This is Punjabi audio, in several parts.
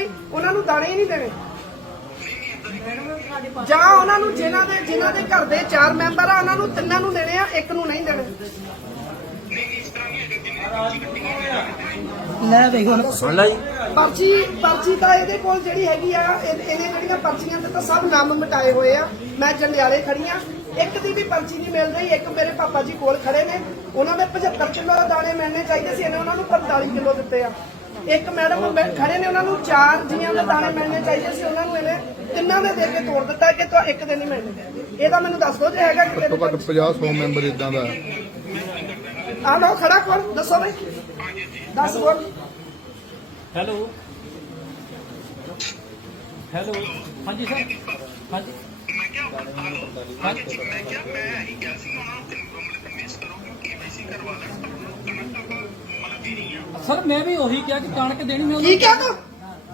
ਨਹੀਂ ਉਹਨਾਂ ਨੂੰ ਦਾਣੇ ਹੀ ਨਹੀਂ ਦੇਣੇ। ਜਾਂ ਉਹਨਾਂ ਨੂੰ ਜਿਨ੍ਹਾਂ ਦੇ ਜਿਨ੍ਹਾਂ ਦੇ ਘਰ ਦੇ ਚਾਰ ਮੈਂਬਰ ਆ ਉਹਨਾਂ ਨੂੰ ਤਿੰਨਾਂ ਨੂੰ ਦੇਣੇ ਆ ਇੱਕ ਨੂੰ ਨਹੀਂ ਦੇਣੇ। ਲੈ ਵੇਖ ਹੁਣ। ਸੁਣ ਲੈ ਜੀ। ਪਰਚੀ ਪਰਚੀ ਤਾਂ ਇਹਦੇ ਕੋਲ ਜਿਹੜੀ ਹੈਗੀ ਆ ਇਹ- ਇਹਨੇ ਜਿਹੜੀਆਂ ਪਰਚੀਆਂ ਤੇ ਤਾਂ ਸਭ ਨਾਮ ਮਿਟਾਏ ਹੋਏ ਆ। ਮੈਂ ਜੰਡਿਆਲੇ ਖੜੀ ਆ। ਇੱਕ ਦੀ ਵੀ ਪਰਚੀ ਨਹੀਂ ਮਿਲ ਰਹੀ ਇੱਕ ਮੇਰੇ ਪਾਪਾ ਜੀ ਕੋਲ ਖੜੇ ਨੇ। ਉਹਨਾਂ ਦੇ 75 ਕਿਲੋ ਦਾਣੇ ਮਿਲਣੇ ਚਾਹੀਦੇ ਸੀ ਇਹਨੇ ਉਹਨਾਂ ਨੂੰ 45 ਕਿਲੋ ਦਿੱਤੇ ਆ। ਇੱਕ ਮੈਡਮ ਖੜੇ ਨੇ ਉਹਨਾਂ ਨੂੰ ਚਾਰ ਜੀਆਂ ਦੇ ਦਾਣੇ ਮਿਲਣੇ ਚਾਹੀਦੇ ਸੀ ਉਹਨਾਂ ਨੂੰ ਇਹਨੇ ਤਿੰਨਾਂ ਦੇ ਦੇ ਕੇ ਤੋੜ ਦਿੱਤਾ ਕਿ ਤਾਂ ਇੱਕ ਦੇ ਨਹੀਂ ਮਿਲਣੇ। ਇਹਦਾ ਮੈਨੂੰ ਦੱਸ ਦਿਓ ਜੇ ਹੈਗਾ ਕਿ ਘੱਟੋ ਘੱਟ 50 100 ਮੈਂਬਰ ਇਦਾਂ ਦਾ ਹੈ। ਆ ਲੋ ਖੜਾ ਕੋਲ ਦੱਸੋ ਬਈ। ਦੱਸ ਬੋਲ। ਹੈਲੋ। ਹੈਲੋ ਹਾਂਜੀ ਸਰ। ਹਾਂਜੀ। ਮੈਂ ਕਿਹਾ ਹਾਂਜੀ ਮੈਂ ਕਿਹਾ ਮੈਂ ਹੀ ਕਿਹਾ ਸੀ ਉਹਨਾਂ ਨੂੰ ਮਤਲਬ ਮਿਸ ਕਰੋ ਕਿ ਕੇਵਾਈਸੀ ਕਰਵਾ ਲੈਣ ਕਣਕ ਮਤਲਬ ਦੇਣੀ ਆ ਸਰ ਮੈਂ ਵੀ ਉਹੀ ਕਿਹਾ ਕਿ ਕਣਕ ਦੇਣੀ ਮੈਂ ਕੀ ਕਿਹਾ ਤੂੰ?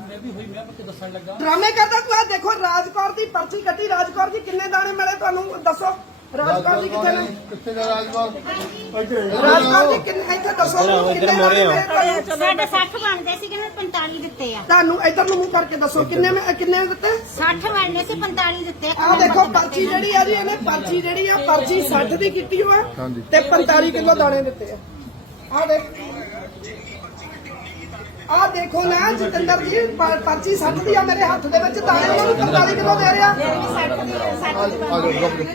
ਮੈਂ ਵੀ ਹੋਈ ਮੈਂ ਤੇ ਦੱਸਣ ਲੱਗਾ। ਡਰਾਮੇ ਕਰਦਾ ਤੂੰ ਆ ਦੇਖੋ ਰਾਜਕੌਰ ਦੀ ਪਰਚੀ ਕੱਟੀ। ਰਾਜਕੌਰ ਜੀ ਕਿੰਨੇ ਦਾਣੇ ਮਿਲੇ ਤੁਹਾਨੂੰ? ਦੱਸੋ। ਰਾਜਕੌਰ ਜੀ ਕਿੱਥੇ ਨੇ? ਕਿੱਥੇ ਦਾ ਰਾਜਪਾਲ ਰਾਜਕੌਰ ਜੀ ਕਿੰਨੇ ਇੱਥੇ ਦੱਸੋ। ਕਿੰਨੇ ਦਾਣੇ ਮਿਲੇ ਤੁਹਾਨੂੰ? ਸਾਡੇ 60 ਬਣਦੇ ਸੀ ਕਿੰਨੇ? 45 ਦਿੱਤੇ ਆ। ਤੁਹਾਨੂੰ ਇੱਧਰ ਨੂੰ ਮੂੰਹ ਕਰਕੇ ਦੱਸੋ। ਕਿੰਨੇ ਮੈਂ- ਕਿੰਨੇ ਦਿੱਤੇ? 60 ਬਣਨੇ ਸੀ 45 ਦਿੱਤੇ ਆ। ਆ ਦੇਖੋ ਪਰਚੀ ਜਿਹੜੀ ਆ ਜੀ ਇਹਨੇ ਪਰਚੀ ਜਿਹੜੀ ਆ ਪਰਚੀ 60 ਦੀ ਕੀਤੀ ਹੋਆ। ਤੇ 45 ਕਿਲੋ ਦਾਣੇ ਦਿੱਤੇ ਆ। ਆ ਦੇਖ। ਆ ਦੇਖੋ ਨਾ ਜਤਿੰਦਰ ਜੀ ਪਰਚੀ 60 ਦੀ ਆ ਮੇਰੇ ਹੱਥ ਦੇ ਵਿੱਚ ਦਾਣੇ ਉਹਨਾਂ ਨੂੰ 45 ਕਿਲੋ ਦੇ ਰਿਹਾ।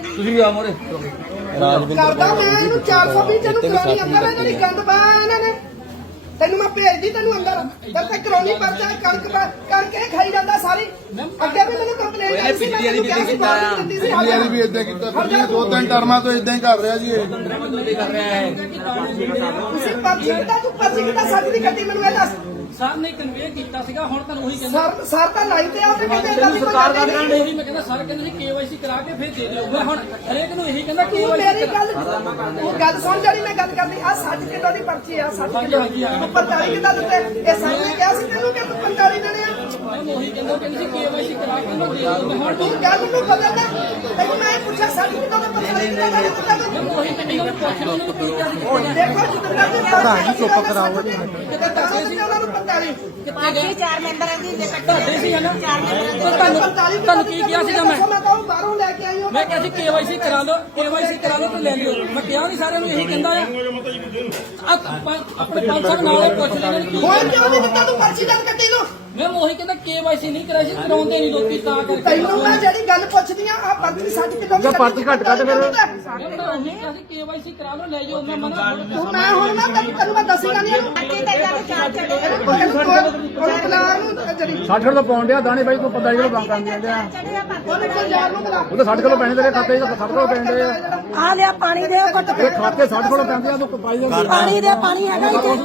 ਤੁਸੀਂ ਵੀ ਆ ਮੋਰੇ। ਕਰਦਾ ਮੈਂ ਇਹਨੂੰ 420 ਤੈਨੂੰ ਕਰਾਉਣੀ ਅੰਦਰ ਹੈ ਜਿਹੜੀ ਗੰਦ ਪਾਇਆ ਇਹਨਾਂ ਨੇ। ਤੈਨੂੰ ਮੈਂ ਭੇਜਦੀ ਤੈਨੂੰ ਅੰਦਰ। ਜਦ ਤੱਕ ਕਰਾਉਣੀ ਪਰਚਾ ਕਣਕ ਪਾ- ਕਣਕ ਇਹ ਖਾਈ ਜਾਂਦਾ ਸਾਰੀ। ਅੱਗੇ ਵੀ ਮੈਨੂੰ ਕੰਪਲੇਂਟ ਆਈ ਸੀ ਮੈਂ ਤੈਨੂੰ ਕਿਹਾ ਸੀ ਦਿੱਤੀ ਸੀ। ਪਿਛਲੀ ਵਾਰੀ ਵੀ ਇਦਾਂ ਕੀਤਾ ਦੋ ਤਿੰਨ ਟਰਮਾਂ ਤੋਂ ਇਦਾਂ ਹੀ ਕਰ ਰਿਹਾ ਜੀ ਇਹ। ਤੁਸੀਂ ਪਰਚੀ ਕਿੱਦਾਂ ਤੂੰ ਪਰਚੀ ਸਾਡੀ ਦੀ ਕੱਟੀ ਮੈਨੂੰ ਇਹ ਦੱਸ। ਸਰ ਨੇ ਕਨਵੇ ਕੀਤਾ ਸੀਗਾ ਹੁਣ ਤੁਹਾਨੂੰ ਉਹੀ ਕਹਿੰਦਾ। ਸਰ ਸਰ ਤਾਂ ਲਾਈਵ ਤੇ ਆ ਤੇ ਕਹਿੰਦੇ ਏਦਾਂ ਦੀ ਕੋਈ ਸਰਕਾਰ ਗੱਲ ਦਾ। ਕਹਿਣ ਉਹੀ ਮੈਂ ਕਹਿੰਦਾ ਸਰ ਕਹਿੰਦੇ ਸੀ ਕੇਵਾਈਸੀ ਕਰਾ ਕੇ ਫਿਰ ਦੇ ਦਿਓ। ਮੈਂ ਹੁਣ ਹਰੇਕ ਨੂੰ ਇਹੀ ਕਹਿੰਦਾ ਤੂੰ ਕੇਵਾਈਸੀ ਮੇਰੀ ਗੱਲ ਉਹ ਗੱਲ ਸੁਣ ਜਿਹੜੀ ਮੈਂ ਗੱਲ ਕਰਦੀ ਆ 60 ਕਿਲੋ ਦੀ ਪਰਚੀ ਆ 60 ਕਿਲੋ ਤੂੰ 45 ਕਿੱਦਾਂ ਦਿੱਤੇ? ਇਹ ਸਰ ਨੇ ਕਿਹਾ ਸੀ ਤੈਨੂੰ ਕਿ ਤੂੰ 45 ਦੇਣੇ ਆ? ਮੈਂ ਉਹੀ ਕਹਿੰਦਾ ਕਹਿੰਦੇ ਸੀ ਕੇਵਾਈਸੀ ਕਰਾ ਕੇ ਉਹਨੂੰ ਦੇ ਦਿਓ ਮੈਂ ਹੁਣ ਤੂੰ ਗੱਲ ਨੂੰ ਬਦਲਦਾ ਤੈਨੂੰ ਮੈਂ ਪੁੱਛਿਆ 60 ਕਿਲੋ ਦਾ 45 ਕਿਲੋ ਦਾ ਦਿੱਤਾ ਤੂੰ ਉਹੀ ਕਹਿੰਦਾ ਮੈਂ ਪੁੱਛ ਰਿਹਾ ਉਹਨੂੰ ਕੀ ਕਿਹਾ ਦੇਖੋ ਜਿੰਨਾ ਵੀ ਪ੍ਰਧਾਨ ਚੁੱਪ ਕਰਾਓ। ਕਿਤੇ ਦੱਸੋ ਸੀ ਉਹਨਾਂ ਨੂੰ 45 ਪਾਰਟੀ ਚਾਰ ਮੈਂਬਰਾਂ ਦੀ ਜੇ ਕੱਟੇ ਤੁਹਾਡੇ ਸੀ ਨਾ? ਚਾਰ ਮੈਂਬਰਾਂ ਦੀ। ਤੁਹਾਨੂੰ ਤੁਹਾਨੂੰ ਕੀ ਕਿਹਾ ਸੀਗਾ ਮੈਂ? ਮੈਂ ਤਾਂ ਉਹ ਬਾਹਰੋਂ ਲੈ ਕੇ ਆਈ ਹਾਂ ਮੈਂ ਕਿਹਾ ਸੀ ਕੇਵਾਈਸੀ ਕਰਾ ਲਓ ਕੇਵਾਈਸੀ ਕਰਾ ਲਓ ਤੇ ਲੈ ਲਿਓ। ਮੈਂ ਕਿਹਾ ਨਹੀਂ ਸਾਰਿਆਂ ਨੂੰ ਇਹੀ ਕਹਿੰਦਾ ਆ। ਆ ਪੰਜ- ਆਪਣੇ ਪੰਜ ਸੌ ਨਾਲੇ ਪੁੱਛ ਲੈਣੇ ਹੋਰ ਕਿਉਂ ਨਹੀਂ ਦਿੱਤਾ ਤੂੰ ਪਰਚੀ ਗੱਲ ਕੱਟੀ ਨੂੰ? ਮੈਂ ਉਹੀ ਕਹਿੰਦਾ ਕੇਵਾਈਸੀ ਨਹੀਂ ਕਰਾਈ ਸੀ ਕਰਾਉਂਦੇ ਨਹੀਂ ਲੋਕੀ ਤਾਂ ਕਰਕੇ। ਤੈਨੂੰ ਮੈਂ ਜਿਹੜੀ ਗੱਲ ਪੁੱਛਦੀ ਆ ਆ ਪਰਚੀ 60 ਕਿਲੋ ਦੀ ਪਰਚੀ ਘੱਟ ਕੱਢ ਫਿਰ। ਮੈਂ ਉਹੀ ਸੀ ਕੇਵਾਈਸੀ ਕਰਾ ਲਓ ਲੈ ਜਾਓ ਮੈਂ ਮਨਾ। ਤੂੰ ਮੈਂ ਹੁਣ ਨਾ ਤੈਨੂੰ ਤੈਨੂੰ ਮੈਂ ਦੱਸਣਾ ਨਹੀਂ ਅੱਗੇ ਤਾਂ ਦੇ ਚਾਰ ਚੜੇ ਉਹਨੂੰ ਬੁਲਾ ਇਹਨੂੰ ਜਿਹੜੀ 60 ਕਿਲੋ ਪਾਉਣ ਡਿਆ ਦਾਣੇ ਬਾਈ ਤੂੰ 45 ਕਿਲੋ ਕੰਮ ਕਰਨ ਦਿੰਦੇ ਆ। ਕੋਈ ਨੂੰ ਬੁਲਾ ਉਹਦੇ 60 ਕਿਲੋ ਪੈਣੇ ਤੇਰੇ ਖਾਤੇ 'ਚ 60 ਕਿਲੋ ਪੈਣੇ ਆ। ਆ ਲਿਆ ਪਾਣੀ ਦੇ ਘੁੱਟ ਖਾਤੇ 60 ਕਿਲੋ ਪੈਂਦੇ ਆ ਤੂੰ ਪਾਈ ਜਾਂਦੀ ਪਾਣੀ ਦੇ ਪਾਣੀ ਹੈਗਾ ਇੱਥੇ।